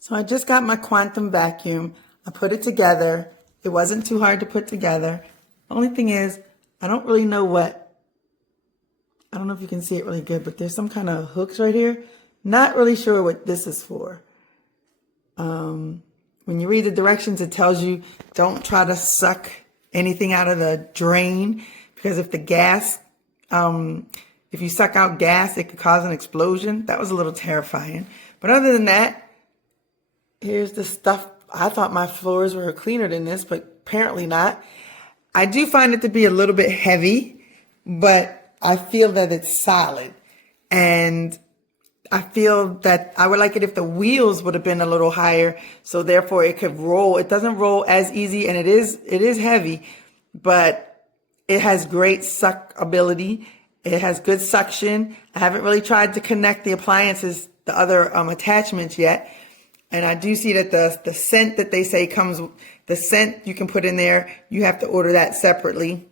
So I just got my quantum vacuum. I put it together. It wasn't too hard to put together. Only thing is, I don't really know I don't know if you can see it really good, but there's some kind of hooks right here. Not really sure what this is for. When you read the directions, it tells you don't try to suck anything out of the drain, because if the gas, if you suck out gas, it could cause an explosion. That was a little terrifying. But other than that, here's the stuff. I thought my floors were cleaner than this, but apparently not. I do find it to be a little bit heavy, but I feel that it's solid. And I feel that I would like it if the wheels would have been a little higher, so therefore it could roll. It doesn't roll as easy, and it is heavy, but it has great suck ability. It has good suction. I haven't really tried to connect the appliances, the other attachments yet. And I do see that the scent that they say comes, the scent you can put in there, you have to order that separately.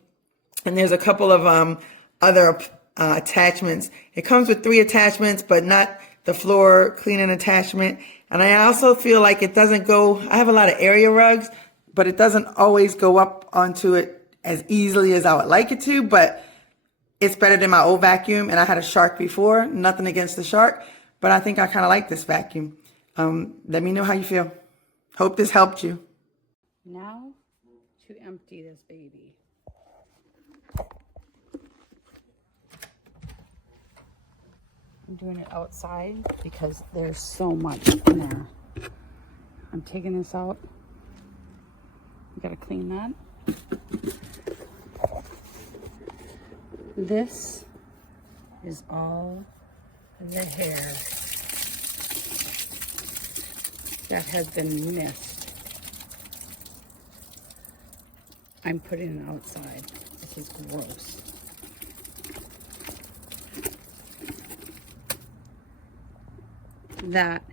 And there's a couple of other attachments. It comes with 3 attachments, but not the floor cleaning attachment. And I also feel like it doesn't go, I have a lot of area rugs, but it doesn't always go up onto it as easily as I would like it to, but it's better than my old vacuum. And I had a Shark before, nothing against the Shark, but I think I kind of like this vacuum. Let me know how you feel. Hope this helped you. Now to empty this baby. I'm doing it outside because there's so much in there. I'm taking this out. You gotta clean that. This is all the hair that has been missed. I'm putting it outside. This is gross. That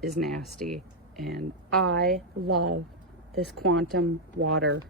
is nasty, and I love this quantum water